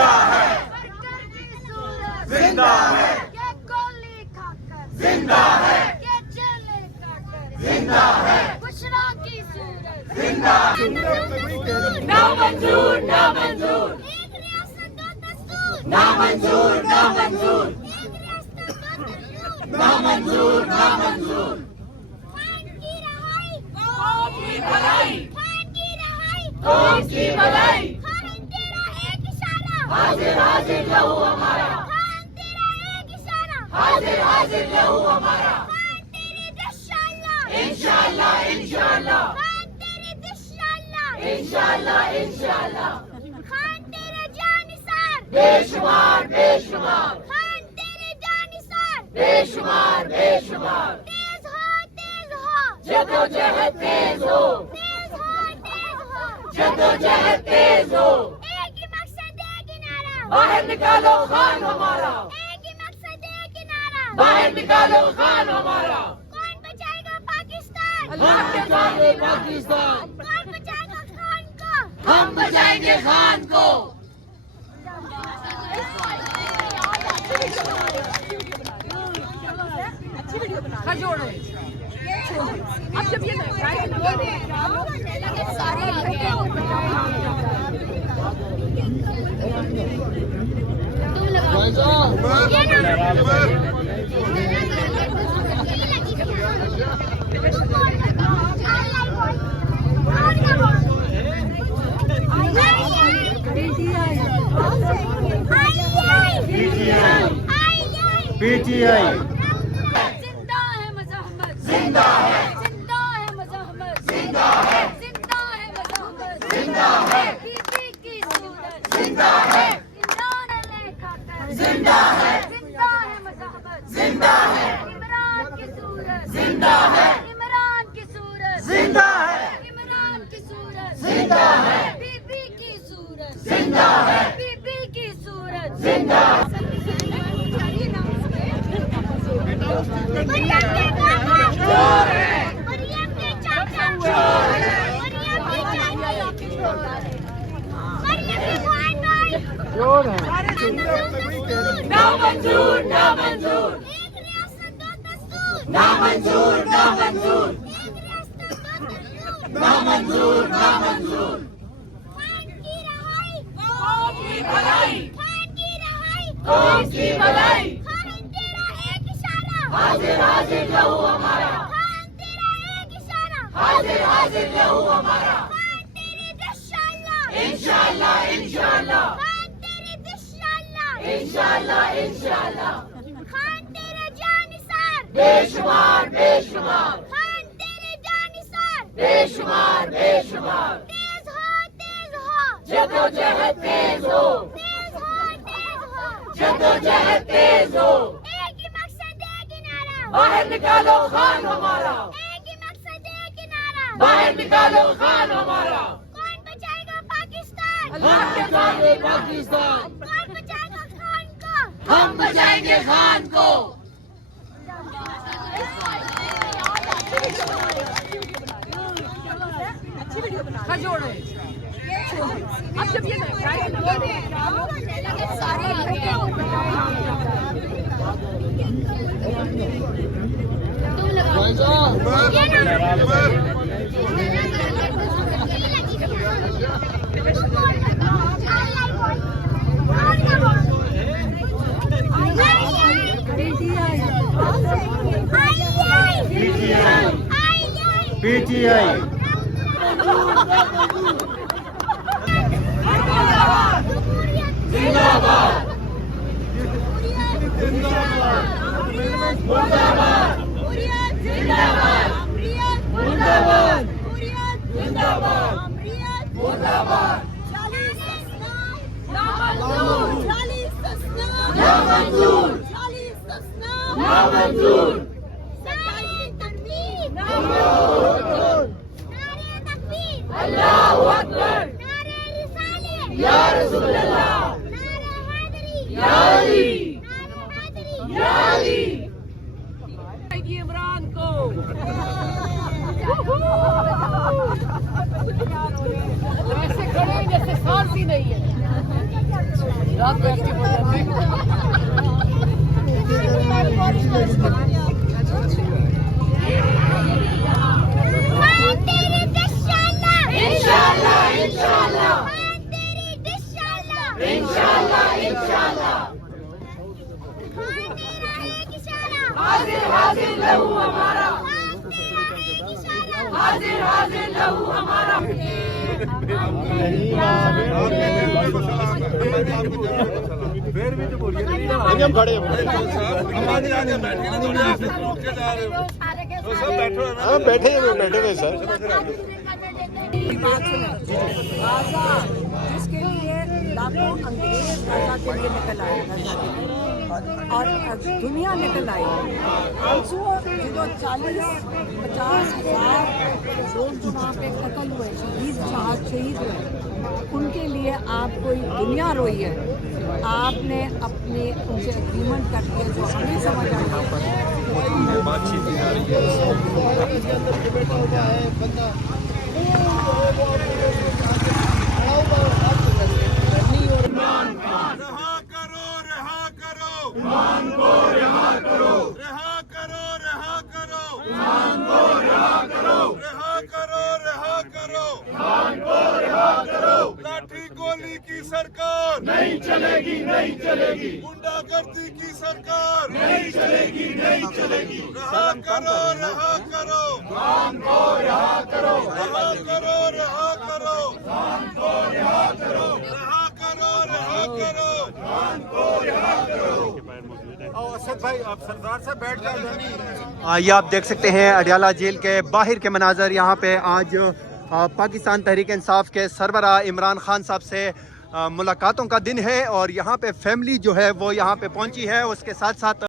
जिंदा है, वर्कर की सूरत जिंदा है, के गोली खाकर जिंदा है, के चले काकर जिंदा है, बुशरा की सूरत जिंदा ना मंजूर ना मंजूर एक रियासत दो दस्तूर ना मंजूर ना मंजूर एक रियासत दो दस्तूर ना मंजूर ना मंजूर खान की रहाई कौम की भलाई खान की रहाई कौम की भलाई खान तेरा एक इशारा हाजिर हाजिर लहू हमारा खान तेरा एक इशारा हाजिर हाजिर लहू हमारा खान तेरी इंशाअल्लाह इंशाअल्लाह इंशाअल्लाह खान तेरी इंशाअल्लाह इंशाअल्लाह इंशाअल्लाह खान तेरे जानिसार बेशुमार बेशुमार खान तेरे जानिसार बेशुमार बेशुमार तेज हो जदोजहद तेज हो तेज हो जदोजहद तेज हो एक ही मकसद एक ही नारा बाहर निकालो खान हमारा एक ही मकसद एक ही नारा बाहर निकालो खान हमारा कौन बचाएगा पाकिस्तान अल्लाह के सामने पाकिस्तान कौन बचाएगा खान को हम बचाएंगे खान को अब जब ये सारे पीटीआई जिंदा है मजहमत जिंदा है जिंदा है मजहमत जिंदा है जिंदा है मजहमत जिंदा है बीबी की सूरत जिंदा है इमरान अली खाकर जिंदा है जिंदा है मजहमत जिंदा है इमरान की सूरत जिंदा है इमरान की सूरत जिंदा है इमरान की सूरत जिंदा है बीबी की सूरत जिंदा है बीबी की सूरत जिंदा मरियम के काका चोर है मरियम के चाचा चोर है मरियम के चाचा मरियम के भाई भाई ना मंजूर ना मंजूर एक रियासत दो दस्तूर ना मंजूर ना मंजूर एक रियासत दो दस्तूर ना मंजूर ना मंजूर खान की रहाई कौम की भलाई खान की रहाई कौम की भलाई खान तेरा एक इशारा हाजिर हाजिर लहू हमारा खान तेरा एक इशारा हाजिर हाजिर लहू हमारा खान तेरी इंशाअल्लाह इंशाअल्लाह इंशाअल्लाह खान तेरी इंशाअल्लाह इंशाअल्लाह इंशाअल्लाह खान तेरे जानिसार बेशुमार बेशुमार खान तेरे जानिसार बेशुमार बेशुमार तेज हो जदोजहद तेज हो तेज हो जदोजहद तेज हो एक ही मकसद एक ही नारा बाहर निकालो खान हमारा एक ही मकसद एक ही नारा बाहर निकालो खान हमारा कौन बचाएगा पाकिस्तान अल्लाह के सामने पाकिस्तान कौन बचाएगा खान को हम बचाएंगे खान को अब जब ये सारे पीटीआई जिंदाबाद जिंदाबाद मुर्दाबाद जिंदाबाद मुर्दाबाद जिंदाबाद मुर्दाबाद ना मंजूर ना मंजूर अल्लाहु अकबर या रसूल अल्लाह या अली या अली इमरान को ऐसे खड़े जैसे सांस ही नहीं है। खान तेरी इंशाल्लाह इंशाल्लाह इंशाल्लाह खान तेरी इंशाल्लाह इंशाल्लाह खान तेरा एक इशारा हाजिर हाजिर लहू हमारा खान तेरा एक इशारा हाजिर हाजिर लहू हमारा हम खड़े हाँ बैठे हुए सर। आजाद जिसके लिए लाखों अंग्रेज राजा के लिए निकल आए और दुनिया निकल आई। जो 40-50,000 लोग जो वहाँ पे कत्ल हुए, शहीद हुए, उनके लिए आप कोई दुनिया रोई है। आपने अपने उनसे एग्रीमेंट कर दिया जो हमें समझ आ रहा करो रहा करो ईमान को रहा करो रहा करो रहा करो ईमान को रहा करो रहा करो रहा करो ईमान को रहा करो। लाठी गोली की सरकार नहीं चलेगी नहीं चलेगी। गुंडागर्दी की सरकार नहीं चलेगी नहीं चलेगी। रहा करो रहा करो ईमान को रहा करो रहा करो रहा करो ईमान को रहा करो रहा करो रहा करो ईमान को रहा करो। भाई आप सरदार से बैठ कर ये आप देख सकते हैं अडयाला जेल के बाहर के मनाजर। यहाँ पे आज पाकिस्तान तहरीक इंसाफ के सरबराह इमरान खान साहब से मुलाकातों का दिन है और यहाँ पे फैमिली जो है वो यहाँ पे पहुँची है। उसके साथ साथ